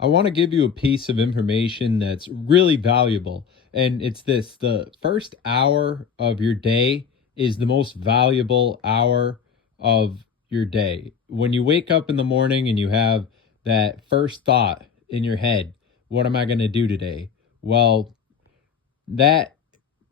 I want to give you a piece of information that's really valuable. And it's this: the first hour of your day is the most valuable hour of your day. When you wake up in the morning and you have that first thought in your head, what am I going to do today? Well, that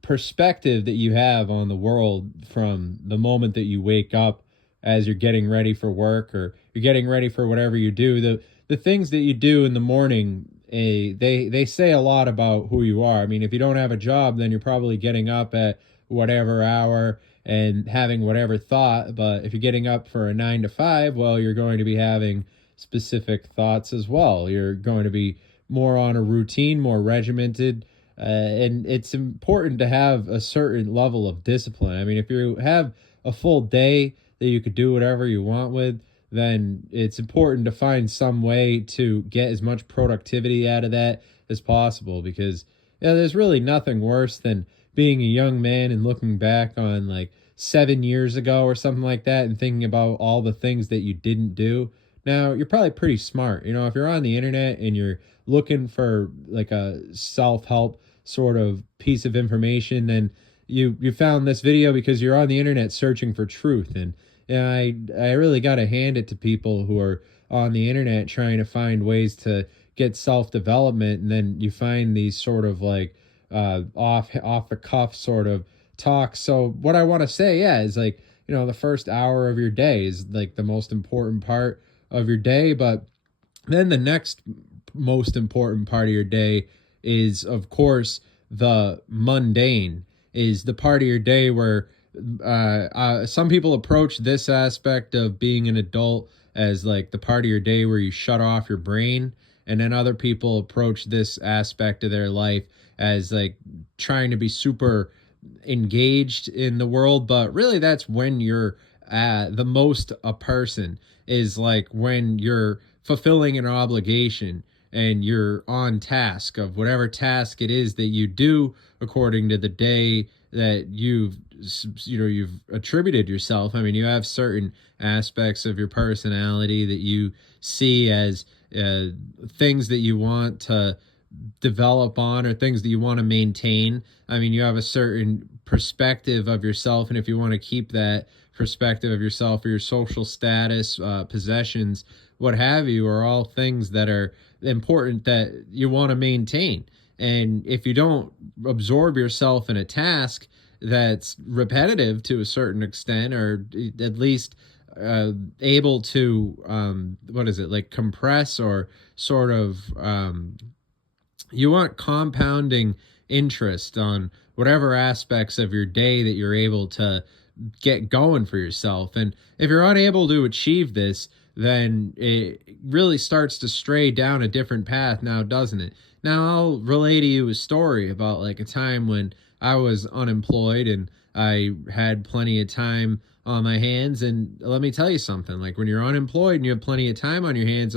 perspective that you have on the world from the moment that you wake up as you're getting ready for work or you're getting ready for whatever you do, the things that you do in the morning, they say a lot about who you are. I mean, if you don't have a job, then you're probably getting up at whatever hour and having whatever thought. But if you're getting up for a 9 to 5, well, you're going to be having specific thoughts as well. You're going to be more on a routine, more regimented, and it's important to have a certain level of discipline. I mean, if you have a full day that you could do whatever you want with, then it's important to find some way to get as much productivity out of that as possible, because there's really nothing worse than being a young man and looking back on like 7 years ago or something like that and thinking about all the things that you didn't do. Now, you're probably pretty smart. If you're on the internet and you're looking for like a self-help sort of piece of information, then you found this video because you're on the internet searching for truth. And I really got to hand it to people who are on the internet trying to find ways to get self-development, and then you find these sort of like off the cuff sort of talks. So what I want to say, yeah, is like, the first hour of your day is like the most important part of your day, but then the next most important part of your day is, of course, the mundane, is the part of your day where some people approach this aspect of being an adult as like the part of your day where you shut off your brain. And then other people approach this aspect of their life as like trying to be super engaged in the world. But really, that's when you're the most a person, is like when you're fulfilling an obligation and you're on task of whatever task it is that you do according to the day that you've attributed yourself. I mean, you have certain aspects of your personality that you see as things that you want to develop on or things that you want to maintain. I mean, you have a certain perspective of yourself, and if you want to keep that perspective of yourself or your social status, possessions, what have you, are all things that are important that you want to maintain. And if you don't absorb yourself in a task that's repetitive to a certain extent, or at least able to what is it, like compress or sort of you want compounding interest on whatever aspects of your day that you're able to get going for yourself. And if you're unable to achieve this, then it really starts to stray down a different path now, doesn't it? Now, I'll relay to you a story about like a time when I was unemployed and I had plenty of time on my hands. And let me tell you something, like when you're unemployed and you have plenty of time on your hands,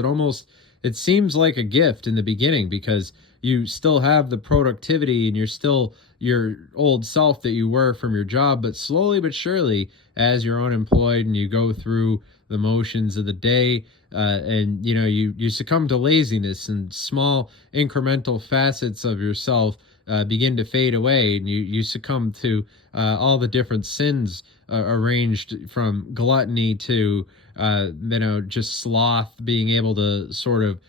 it seems like a gift in the beginning, because you still have the productivity and you're still your old self that you were from your job. But slowly but surely, as you're unemployed and you go through the motions of the day, and you succumb to laziness, and small incremental facets of yourself begin to fade away, and you succumb to all the different sins arranged from gluttony to just sloth, being able to sort of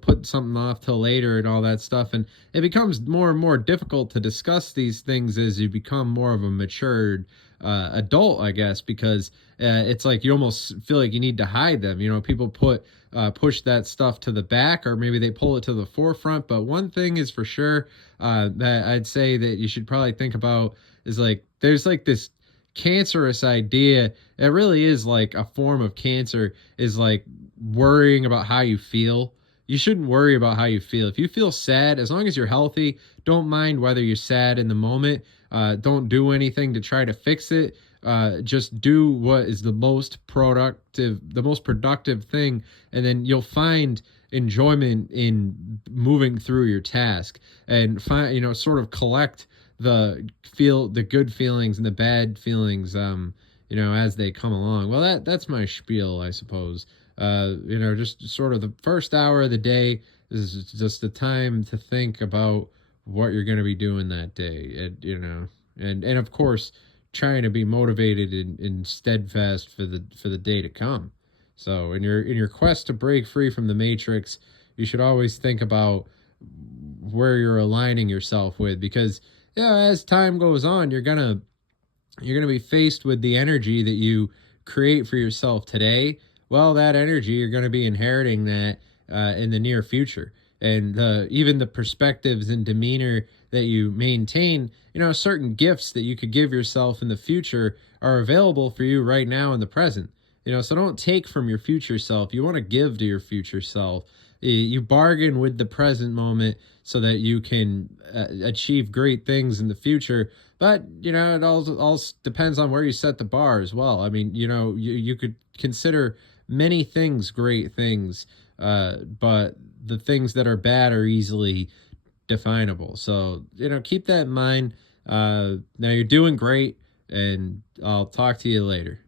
put something off till later and all that stuff. And it becomes more and more difficult to discuss these things as you become more of a matured adult, I guess, because it's like you almost feel like you need to hide them. People push that stuff to the back, or maybe they pull it to the forefront. But one thing is for sure that I'd say that you should probably think about is like there's like this cancerous idea. It really is like a form of cancer, is like worrying about how you feel. You shouldn't worry about how you feel. If you feel sad, as long as you're healthy, don't mind whether you're sad in the moment. Don't do anything to try to fix it. Just do what is the most productive thing, and then you'll find enjoyment in moving through your task, and sort of collect the good feelings and the bad feelings, as they come along. Well, that's my spiel, I suppose. Just sort of the first hour of the day is just the time to think about what you're going to be doing that day. And of course, trying to be motivated and steadfast for the day to come. So in your quest to break free from the matrix, you should always think about where you're aligning yourself with, because as time goes on, you're gonna be faced with the energy that you create for yourself today. Well, that energy, you're gonna be inheriting that in the near future, and even the perspectives and demeanor that you maintain. Certain gifts that you could give yourself in the future are available for you right now in the present. So don't take from your future self. You want to give to your future self. You bargain with the present moment so that you can achieve great things in the future. But it all depends on where you set the bar as well. I mean, you could consider many things great things, but the things that are bad are easily definable. So keep that in mind. Now you're doing great, and I'll talk to you later.